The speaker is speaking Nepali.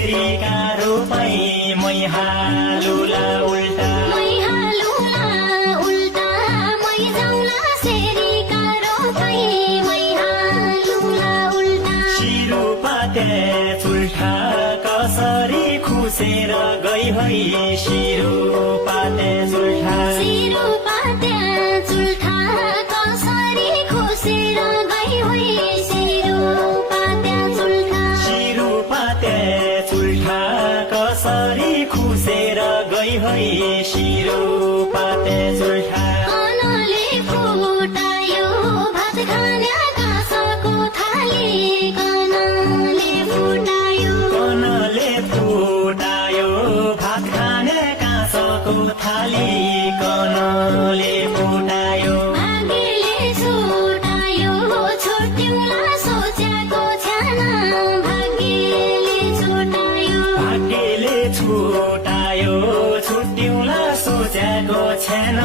सेरीका रोपाई मै हालुला उल्टा शिरो पाते चुल्ठा कसरी खुसेर गई है शिरो पाते चुल्ठा शिरो पाते चुल्ठा कसरी खुसेर गई है शिरो पाते चुल्ठा थाली कनले फुटायो भाग्यले छुटायो छुट्यौला सोचेको छैन भाग्यले छुटायो छुट्यौला सोचेको छैन